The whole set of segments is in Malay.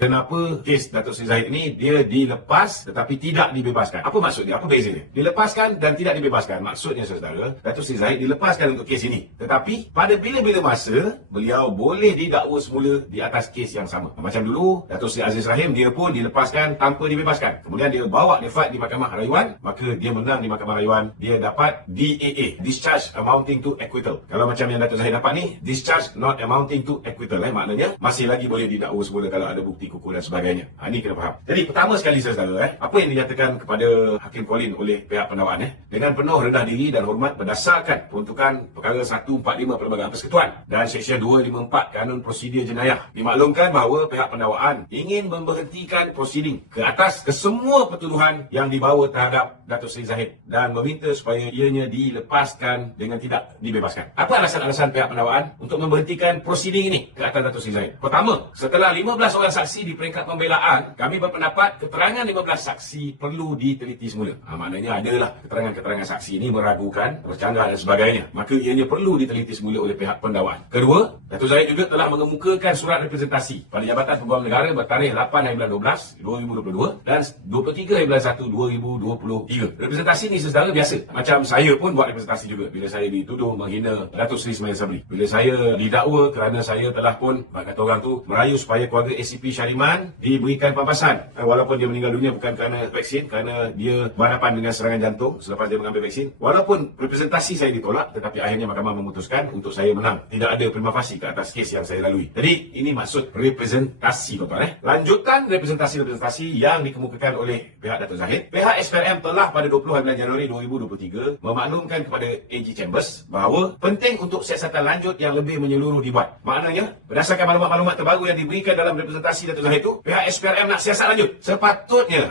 kenapa kes Datuk Seri Zahid ni dia dilepas tetapi tidak dibebaskan. Apa maksud dia? Apa beza dia? Dilepaskan dan tidak dibebaskan. Maksudnya saudara, Datuk Seri Zahid dilepaskan untuk kes ini. Tetapi pada bila-bila masa, beliau boleh didakwa semula di atas kes yang sama. Macam dulu, Datuk Seri Aziz Rahim, dia pun dilepaskan tanpa dibebaskan. Kemudian dia bawa dia fight di Mahkamah Rayuan, maka dia menang di Mahkamah Rayuan, dia dapat DAA, Discharge Amounting to Acquittal. Kalau macam yang Datuk Zahid dapat ni, Discharge Not Amounting to Acquittal. Maknanya, masih lagi boleh didakwa semula kalau ada bukti kukuh dan sebagainya. Ini kena faham. Jadi, pertama sekali saudara, apa yang dinyatakan kepada Hakim Colin oleh pihak pendakwaan dengan penuh rendah diri dan hormat berdasarkan peruntukan perkara 145 Perlembagaan Persekutuan dan Seksyen 254 Kanun Prosedur Jenayah, dimaklumkan bahawa pihak pendakwaan ingin memberhentikan prosiding ke atas kesemua pertuduhan yang dibawa terhadap Datuk Seri Zahid dan meminta supaya ianya dilepaskan dengan tidak dibebaskan. Apa alasan-alasan pihak pendakwaan untuk memberhentikan prosiding ini ke atas Datuk Seri Zahid? Pertama, setelah 15 orang saksi di peringkat pembelaan, kami berpendapat keterangan 15 saksi perlu diteliti semula. Maknanya adalah keterangan-keterangan saksi ini meragukan, bercanggah dan sebagainya. Maka ianya perlu diteliti semula oleh pihak pendakwaan. Kedua, Datuk Zahid juga telah mengemukakan surat representasi pada Jabatan Pegawai Negara bertarikh 8/12/2022 dan 23/1/2023. Representasi ni saudara biasa. Macam saya pun buat representasi juga bila saya dituduh menghina Datuk Seri Ismail Sabri. Bila saya didakwa kerana saya telah pun, kata orang tu, merayu supaya keluarga ACP Syariman diberikan pampasan. Walaupun dia meninggal dunia bukan kerana vaksin, kerana dia berhadapan dengan serangan jantung selepas dia mengambil vaksin. Walaupun representasi saya ditolak, tetapi akhirnya mahkamah memutuskan untuk saya menang. Tidak ada prima facie ke atas kes yang saya lalui. Jadi, ini maksud representasi, tuan-tuan. Lanjutan representasi-representasi yang dikemukakan oleh pihak Datuk Zahid. Pihak SPRM telah pada 20 Januari 2023 memaklumkan kepada AG Chambers bahawa penting untuk siasatan lanjut yang lebih menyeluruh dibuat. Maknanya, berdasarkan maklumat-maklumat terbaru yang diberikan dalam representasi Datuk Zahid itu, pihak SPRM nak siasat lanjut. Sepatutnya,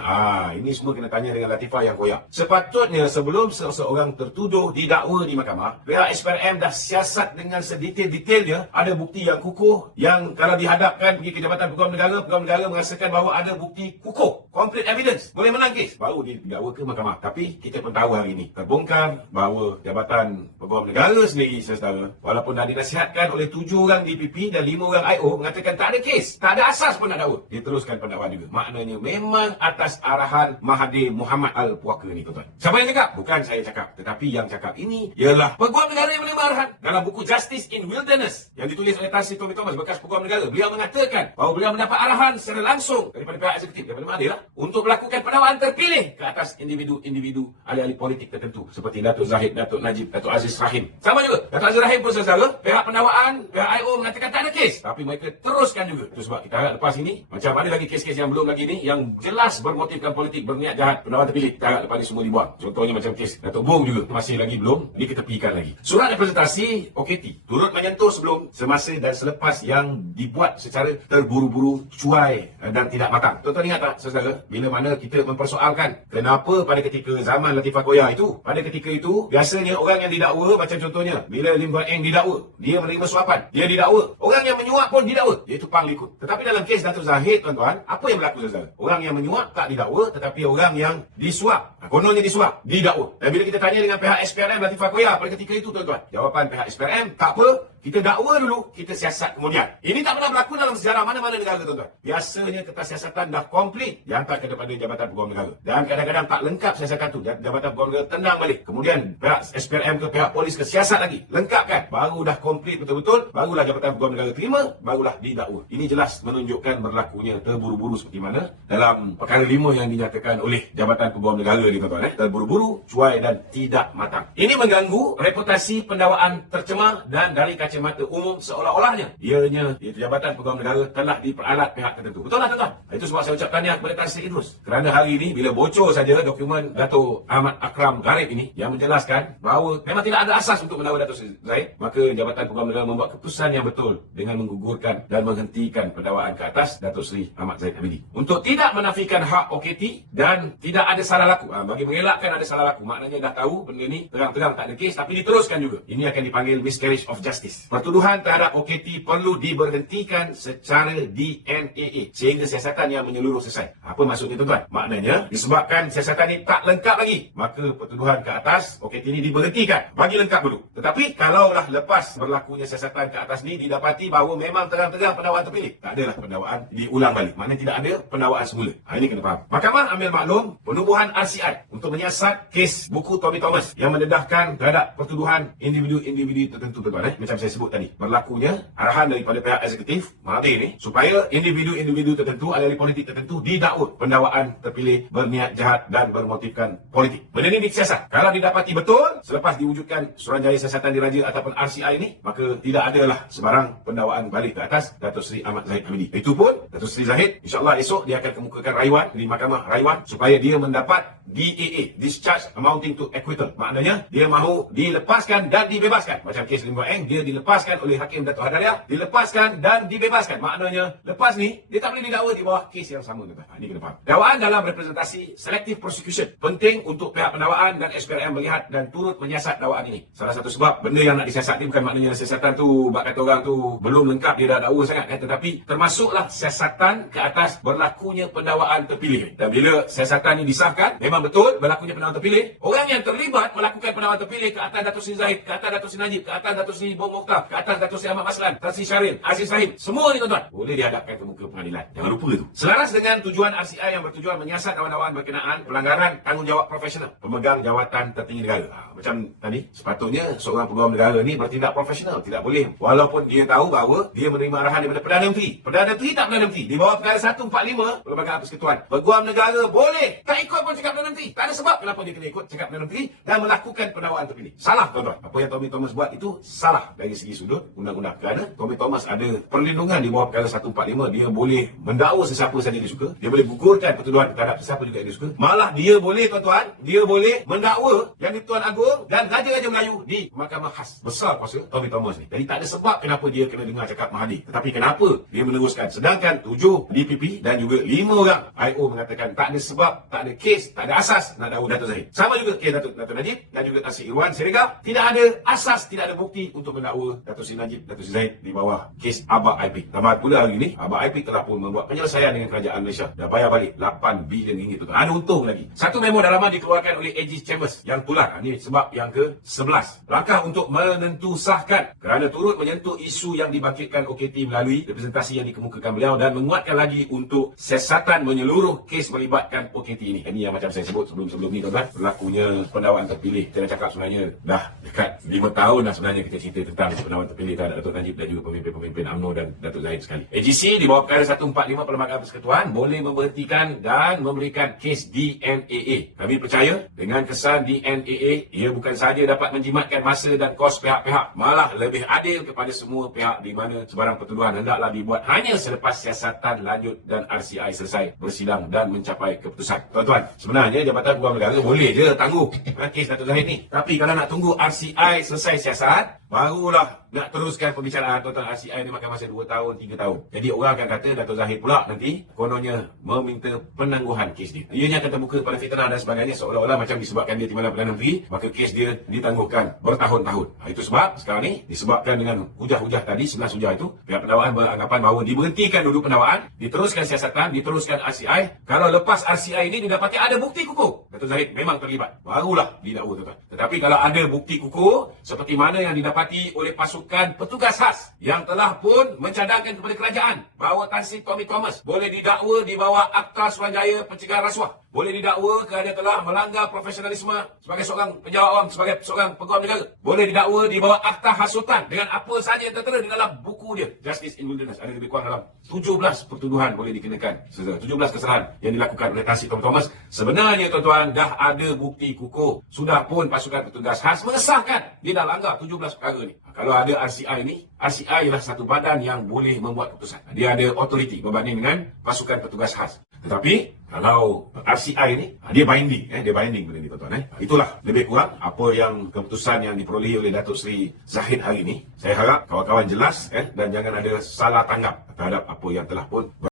ini semua kena tanya dengan Latifah yang koyak. Sepatutnya sebelum seseorang tertuduh didakwa di mahkamah, pihak SPRM dah siasat dengan sedetail-detailnya, ada bukti yang kukuh, yang kalau dihadapkan pergi ke Jabatan Pegawai Negara merasakan bahawa ada bukti kukuh, complete evidence, boleh menang kes, baru didakwa ke mahkamah. Tapi kita pun tahu hari ini, terbongkar bahawa Jabatan Pegawai Negara sendiri, saudara, walaupun dah dinasihatkan oleh 7 orang DPP dan 5 orang IO, mengatakan tak ada kes, tak ada asas pun nak dakwa, diteruskan pendakwaan juga. Maknanya memang atas arahan Mahathir Mohamad Al-Puaka ni, tuan-tuan. Siapa yang cakap? Bukan saya cakap, tetapi yang cakap ini ialah Pegawai Negara yang menerima arahan. Dalam buku Justice in Wilderness yang ditulis oleh Tan Sri Tommy Thomas, bekas Pegawai Negara, beliau mengatakan bahawa beliau mendapat arahan secara langsung daripada pihak eksekutif, daripada Mahathir untuk melakukan pendakwaan terpilih ke atas individu-individu ahli-ahli politik tertentu seperti Datuk Zahid, Datuk Najib, Datuk Aziz Rahim. Sama juga, Datuk Aziz Rahim pun saudara, pihak pendakwaan, pihak IO mengatakan tak ada kes, tapi mereka teruskan juga. Itu sebab kita harap lepas ini, macam ada lagi kes-kes yang belum lagi ni, yang jelas bermotifkan politik, berniat jahat, pendakwaan terpilih, kita harap lepas ini semua dibuang. Contohnya macam kes Datuk Bong juga, masih lagi belum diketepikan lagi. Surat representasi OKT turut menyentuh sebelum, semasa dan selepas yang dibuat secara terburu-buru, cuai dan tidak matang. Tuan-tuan ingat tak, saudara, bila mana kita mempersoalkan kenapa pada ketika zaman Latifah Koya itu, pada ketika itu, biasanya orang yang didakwa, macam contohnya, bila Lim Guan Eng didakwa, dia menerima suapan, dia didakwa. Orang yang menyuap pun didakwa, iaitu Pang Likut. Tetapi dalam kes Datuk Zahid, tuan-tuan, apa yang berlaku, saudara? Orang yang menyuap tak didakwa, tetapi orang yang disuap, kononnya disuap, didakwa. Dan bila kita tanya dengan pihak SPRM Latifah Koya pada ketika itu, tuan-tuan, jawapan pihak SPRM, tak apa, kita dakwa dulu, kita siasat kemudian. Ini tak pernah berlaku dalam sejarah mana-mana negara, tuan-tuan. Biasanya kertas siasatan dah komplit, dihantar kepada Jabatan Pegawai Negara. Dan kadang-kadang tak lengkap siasatan tu, Jabatan Pegawai Negara tendang balik. Kemudian pihak SPRM ke pihak polis ke siasat lagi, lengkapkan, baru dah komplit betul-betul, barulah Jabatan Pegawai Negara terima, barulah didakwa. Ini jelas menunjukkan berlakunya terburu-buru seperti mana dalam perkara 5 yang dinyatakan oleh Jabatan Pegawai Negara ni, tuan-tuan. Terburu-buru, cuai dan tidak matang. Ini mengganggu reputasi pendakwaan tercemar dan dari kacamata umum seolah-olahnya ianya, iaitu Jabatan Pegawai Negara telah diperalat pihak tertentu. Betul tak, tuan-tuan? Itu sebab saya ucap tahniah kepada Tan Sri Idrus. Kerana hari ini bila bocor saja dokumen Dato' Ahmad Akram Garib ini yang menjelaskan bahawa memang tidak ada asas untuk mendakwa Datuk Seri Zahid, maka Jabatan Pegawai Negara membuat keputusan yang betul dengan menggugurkan dan menghentikan pendakwaan ke atas Datuk Seri Ahmad Zahid Hamidi. Untuk tidak menafikan hak OKT dan tidak ada salah laku. Bagi mengelakkan ada salah laku, maknanya dah tahu benda ni terang-terang tak ada kes tapi diteruskan juga. Ini akan dipanggil miscarriage of justice. kes pertuduhan terhadap OKT perlu diberhentikan secara DNAA sehingga siasatan yang menyeluruh selesai. Apa maksudnya tuan-tuan? Maknanya disebabkan siasatan ini tak lengkap lagi, maka pertuduhan ke atas OKT ini diberhentikan. Bagi lengkap dulu. Tetapi kalaulah lepas berlakunya siasatan ke atas ni didapati bahawa memang terang-terang pendakwaan terpilih, tak adalah pendakwaan diulang balik. Maknanya tidak ada pendakwaan semula. Ini kena faham. Mahkamah ambil maklum penubuhan RCI untuk menyiasat kes buku Tommy Thomas yang mendedahkan terhadap pertuduhan individu-individu tertentu tuan-tuan. Macam saya sebut tadi, berlakunya arahan daripada pihak eksekutif Mahathir ni supaya individu-individu tertentu, ahli politik tertentu didakwa pendakwaan terpilih berniat jahat dan bermotifkan politik. Benda ini disiasat. Kalau didapati betul selepas diwujudkan Suruhanjaya Siasatan Diraja ataupun RCI ini, maka tidak adalah sebarang pendakwaan balik ke atas Datuk Seri Ahmad Zahid Hamidi. Itu pun Datuk Seri Zahid insya-Allah esok dia akan kemukakan rayuan di Mahkamah Rayuan supaya dia mendapat DAA, discharge amounting to acquittal. Maknanya dia mahu dilepaskan dan dibebaskan. Macam kes Lim Guang Eng, dia dilepaskan oleh Hakim Datuk Hadalia, dilepaskan dan dibebaskan. Maknanya lepas ni dia tak boleh didakwa di bawah kes yang sama. Ini kena faham. Dakwaan dalam representasi selective prosecution penting untuk pihak pendakwaan dan SPRM melihat dan turut menyiasat dakwaan ini. Salah satu sebab benda yang nak disiasat ni bukan maknanya siasatan tu bak kata orang tu belum lengkap, dia dah dakwa sangat, tetapi termasuklah siasatan ke atas berlakunya pendakwaan terpilih. Dan bila siasatan ini disahkan, memang betul berlakunya pendakwaan terpilih, orang yang terlibat melakukan pendakwaan terpilih ke atas Datuk Seri Zahid, ke atas Datuk Seri Najib, ke atas Datuk Seri Bong Mokhtar, ke atas Datuk Seri Ahmad Maslan, Tan Sri Syahrin, Aziz Rahim, semua ni tuan-tuan boleh dihadapkan ke muka pengadilan. Jangan lupa itu. Selaras dengan tujuan RCI yang bertujuan menyiasat dakwaan-dakwaan berkenaan pelanggaran tanggungjawab profesional pemegang jawatan tertinggi negara. Macam tadi, sepatutnya seorang pegawai negara ni bertindak profesional, tidak boleh walaupun dia tahu bahawa dia menerima arahan daripada Perdana Menteri. Perdana Menteri tak Perdana Menteri. Di bawah perkara 145 Perlembagaan Persekutuan, peguam negara boleh tak ikut pun cakap Perdana Menteri. Tak ada sebab kenapa dia kena ikut cakap Perdana Menteri dan melakukan pendakwaan terpilih. Salah tuan-tuan. Apa yang Tommy Thomas buat itu salah dari segi sudut undang-undang. Kerana Tommy Thomas ada perlindungan di bawah perkara 145. Dia boleh mendakwa sesiapa saja dia suka. Dia boleh gugurkan pertuduhan terhadap sesiapa juga dia suka. Malah dia boleh tuan-tuan, dia boleh mendakwa Yang di-Tuan Agong dan Raja-Raja Melayu di Mahkamah Khas. Besar kuasa Tommy Thomas ni. Jadi tak ada sebab kenapa dia kena dengar cakap Mahathir. Tetapi kenapa dia meneruskan. Sedangkan 7 DPP dan juga 5 orang IO mengatakan tak ada sebab, tak ada kes, tak ada asas nak dakwa Datuk Zahid. Sama juga kes Datuk Najib dan juga Tan Sri Irwan Seregar. Tidak ada asas, tidak ada bukti untuk mendakwa Datuk Sri Najib, Datuk Sri Zahid di bawah kes Abak IP. Tambah pula hari ini, Abak IP telah pun membuat penyelesaian dengan kerajaan Malaysia. Dah bayar balik 8 bilion ringgit. Ada untung lagi. Satu memo dalaman dikeluarkan oleh AG Chambers yang tular. Ini sebab yang ke-11. Langkah untuk menentusahkan kerana turut menyentuh isu yang dibangkitkan OKT melalui representasi yang dikemukakan beliau dan menguatkan lagi untuk siasatan menyeluruh kes melibatkan OKT ini. Ini yang macam saya sebut sebelum-sebelum ni tuan-tuan. Berlakunya pendakwaan terpilih. Saya cakap sebenarnya dah dekat 5 tahun dah sebenarnya kita cerita tentang pendakwaan terpilih terhadap Datuk Najib dan juga pemimpin-pemimpin UMNO dan Datuk Zahid sekali. AGC di bawah perkara 145 Perlembagaan Persekutuan boleh memberhentikan dan memberikan kes DNAA. Kami percaya dengan kesan DNAA, ia bukan sahaja dapat menjimatkan masa dan kos pihak-pihak, malah lebih adil kepada semua pihak di mana sebarang pertuduhan hendaklah dibuat hanya selepas siasatan lanjut dan RCI selesai bersidang dan mencapai keputusan. Tuan-tuan, sebenarnya Jabatan Peguam Negara boleh je tangguh kes Datuk Zahid ni. Tapi kalau nak tunggu RCI selesai siasat, barulah nak teruskan pembicaraan. Tuan-tuan, RCI ni makan masa 2 tahun, 3 tahun. Jadi orang akan kata Datuk Zahid pula nanti kononnya meminta penangguhan kes dia. Ianya akan terbuka pada fitnah dan sebagainya, seolah-olah macam disebabkan dia timbalan Perdana Menteri, maka kes dia ditangguhkan bertahun-tahun. Itu sebab sekarang ni disebabkan dengan hujah-hujah tadi, 11 hujah itu, pihak pendakwaan beranggapan bahawa diberhentikan dulu pendakwaan, diteruskan siasatan, diteruskan RCI. Kalau lepas RCI ini didapati ada bukti kukuh Datuk Zahid memang terlibat, barulah didakwa tuan-tuan. Tetapi kalau ada bukti kukuh seperti mana yang didapati oleh pasukan petugas khas yang telah pun mencadangkan kepada kerajaan bahawa Tan Sri Tommy Thomas boleh didakwa di bawah Akta Suruhanjaya Pencegahan Rasuah, boleh didakwa kerana telah melanggar profesionalisme sebagai seorang penjawat awam, sebagai seorang peguam negara, boleh didakwa di bawah Akta Hasutan dengan apa sahaja yang tertera di dalam buku dia Justice in Wilderness. Ada lebih kurang dalam 17 pertuduhan boleh dikenakan, 17 kesalahan yang dilakukan oleh Tan Sri Tommy Thomas. Sebenarnya tuan-tuan, dah ada bukti kukuh, sudah pun pasukan petugas khas mengesahkan dia dah langgar 17 perkara ni. Kalau ada RCI ni, RCI ialah satu badan yang boleh membuat keputusan. Dia ada authority berbanding dengan pasukan petugas khas. Tetapi kalau RCI ni, dia binding, dia binding benda ni tuan-tuan. Itulah lebih kurang apa yang keputusan yang diperolehi oleh Datuk Seri Zahid hari ini. Saya harap kawan-kawan jelas dan jangan ada salah tanggap terhadap apa yang telah pun